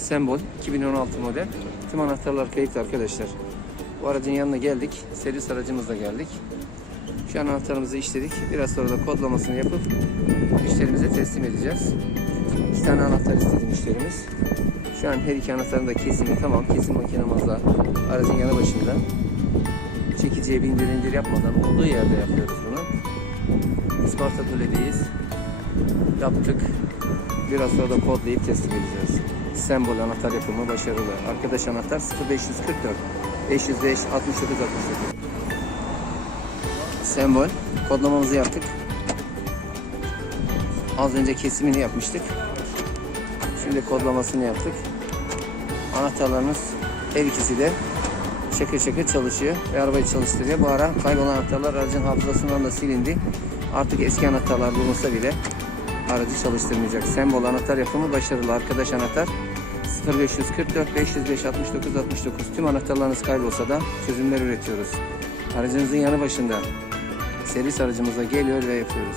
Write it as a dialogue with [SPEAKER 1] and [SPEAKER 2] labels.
[SPEAKER 1] Sembol 2016 model. Tüm anahtarlar kayıtlı arkadaşlar. Bu aracın yanına geldik. Servis aracımızla geldik. Şu an anahtarımızı işledik. Biraz sonra da kodlamasını yapıp müşterimize teslim edeceğiz. İki tane anahtar istedi müşterimiz. Şu an her iki anahtarın da kesimi tamam. Kesim makinamız da aracın yanı başında. Çekiciye bindir indir yapmadan olduğu yerde yapıyoruz bunu. Isparta Kule'deyiz. Yaptık. Biraz sonra da kodlayıp teslim edeceğiz. Sembol anahtar yapımı başarılı. Arkadaş anahtar 0544 505 69 68. Sembol kodlamamızı yaptık. Az önce kesimini yapmıştık. Şimdi kodlamasını yaptık. Anahtarlarımız her ikisi de şakır şakır çalışıyor ve arabayı çalıştırıyor. Bu ara kaybolan anahtarlar aracın hafızasından da silindi. Artık eski anahtarlar bulunsa bile aracı çalıştırmayacak. Sembol anahtar yapımı başarılı. Arkadaş anahtar 0544 505 69 69. Tüm anahtarlarınız kaybolsa da çözümler üretiyoruz. Aracınızın yanı başında servis aracımıza geliyor ve yapıyoruz.